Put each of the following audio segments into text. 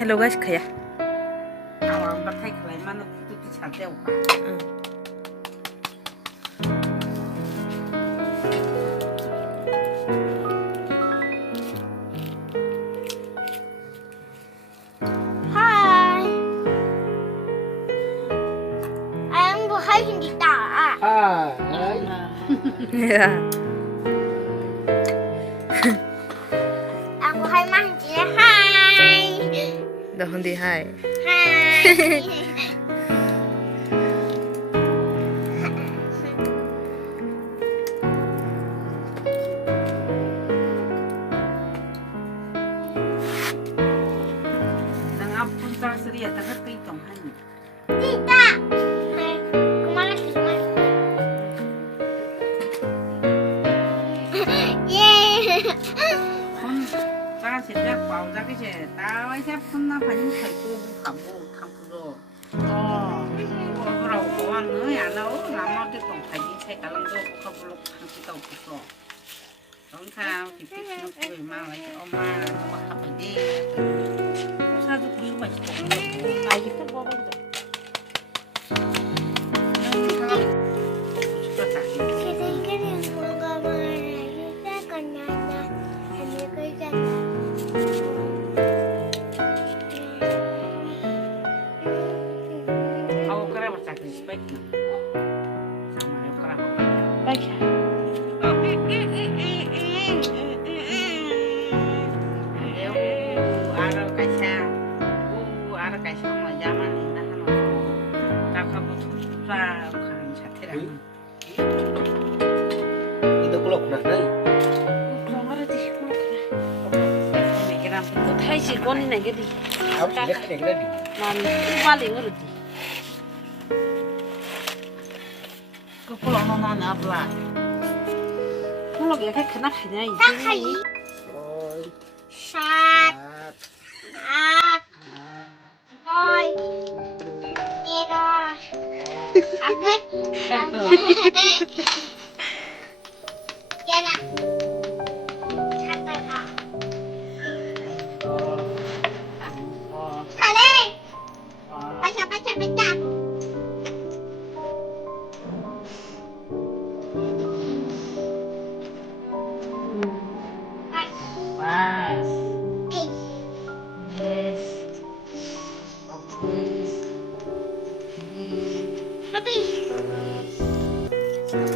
Hello guys, kaya. awan batai kau mana tu cantik apa? Hi. Anh vừa hay hình gì ta? Yeah. Anh vừa hay mang gì? Hi. Dah hundi hai. Hi. Nang apun tak seria tak kerti tonghan. Tidak. Kemana sih? Yeay. Pun tak seria bau tak kerja. Tahu saya pun nak paling kerja kamu kamu oh, orang orang ni ada orang lama tu tong kerja saya kalau tu kamu kamu tahu tu. Tong kau kita nak pergi mana lagi? Oma, apa dia? Satu kusu macam tu. Ayo kita bawa tu. Kita ikan yang moga kita kanyanya hanya kerja. Kau kerja macam ni spek na. Sama yang kerja apa? Baik. Itu kelok dah nih. Thai con này cái gì? Aku lihat kayak gini. Mà cứ ba liền rồi đi. Kau pulang mana nak belah? Nó là cái khách nắp này. Tak hay. Oi. Sat. At. Oi. Tira. Agak. Jangan. Kata. Sale. Baca. Pas. Eh. Yes. Lebih.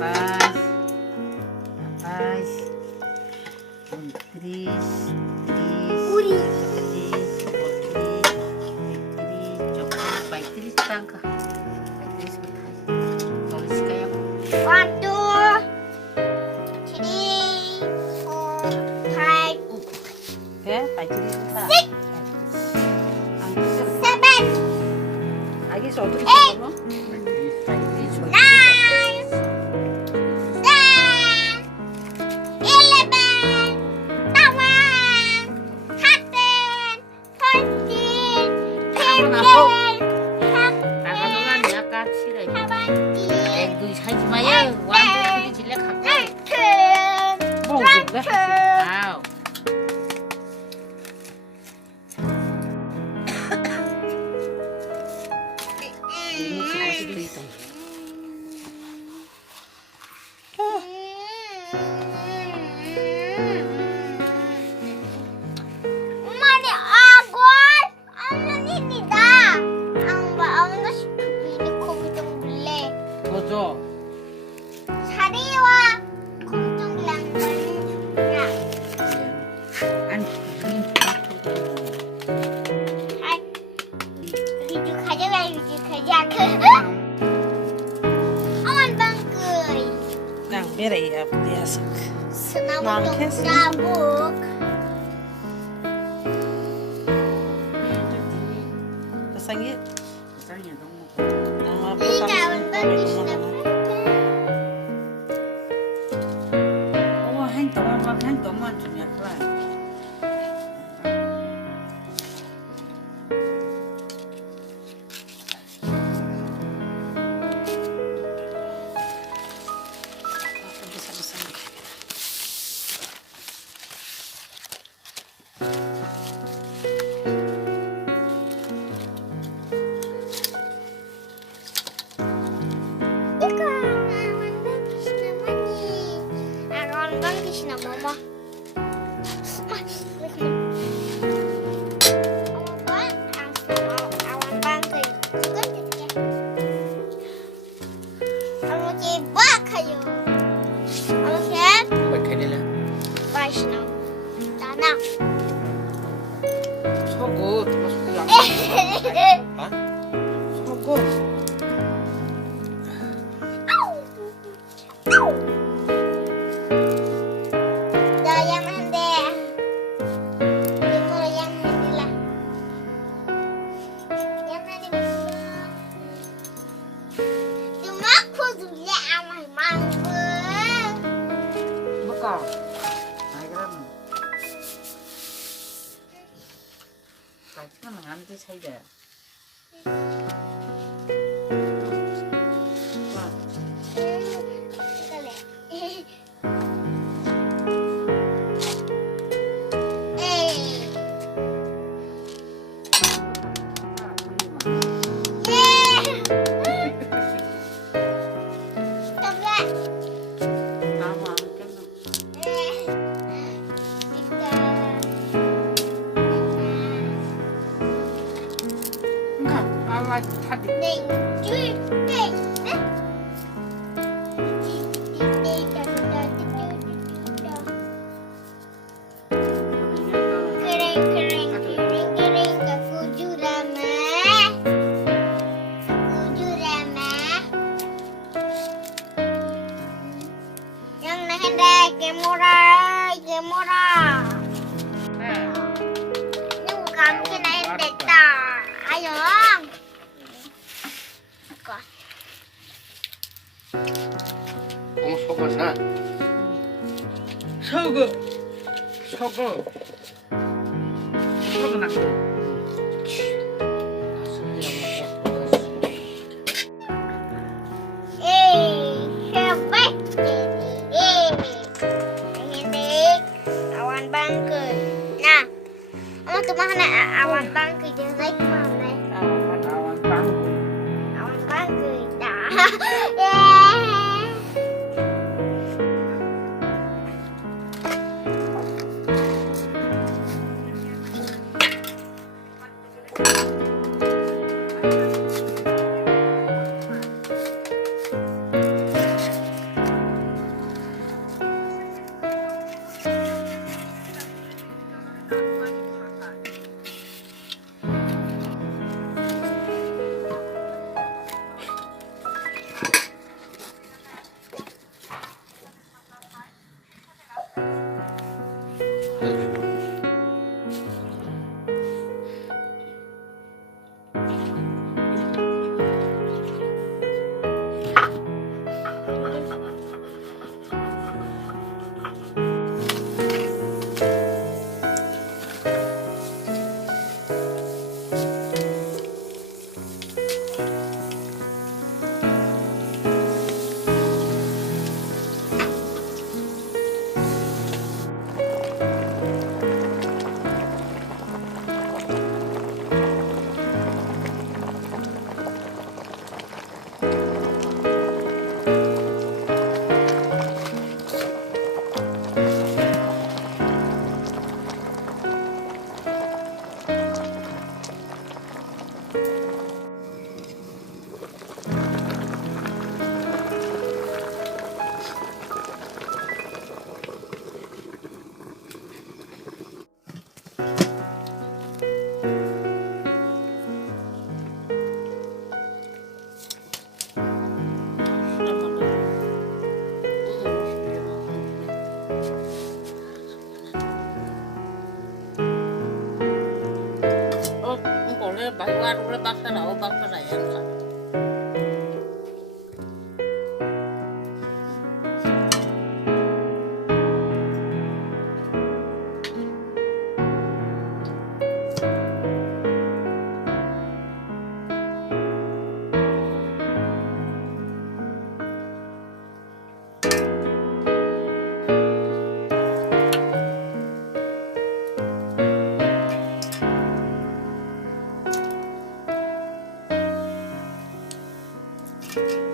Pas. Tris. Uri. Coklat baik tris tangka. Tris betul. Tulis kayak 1, 2, 3, 4, 5, ya, baik tris betul. 7, Lagi soal tris apa? Baik tris. 9, 10, 11, 12, 13, 14, 15, Tangan orang ni agak silai. 17, 1, 2, 이모스 맛있도 있다. 엄마니 아권 어머니니다. 엄마 싶은 고기 좀 볼래. 더 줘. 사리와 콩통이랑 거랑 아니 리주 가져가 리주 가져가. 어머니 방귀 Đang biết đấy à, đi à sức. 스나무 난 캐스. 동자북. Có xanh ấy. 세상에 너무. Đang mà 이가 bố tắm 온 xong, 방귀 rồi 스나무. 한 동만 좀 약간. Bisa-bisa nih. 이거 아원 방귀 스나무니. 아원 방귀 스나무마. 아원 방귀 이거 줄게. 아버지 뭐 할까요? 아버지 Bạch khai đây là 맛있나? 나나. 소고 소고 양. hả? 소고. 나 양한데. 이거로 양한이라. 양한이 먹어. 좀 막고 줄래? 아마 망고. 뭘까? 아이 그러면. 맛있는 안돼 살려. 나무 안 깼나? 그러니까 아마 다 됐. 누구 감기나 했댔다. 아영. Ông số con sao? 서거 나고. Awan bangke. Nah, 엄마 그만하네. 아원 방귀 이제 내 그만하네. 아wan 방구. 아원 방귀 있다. Swnamani.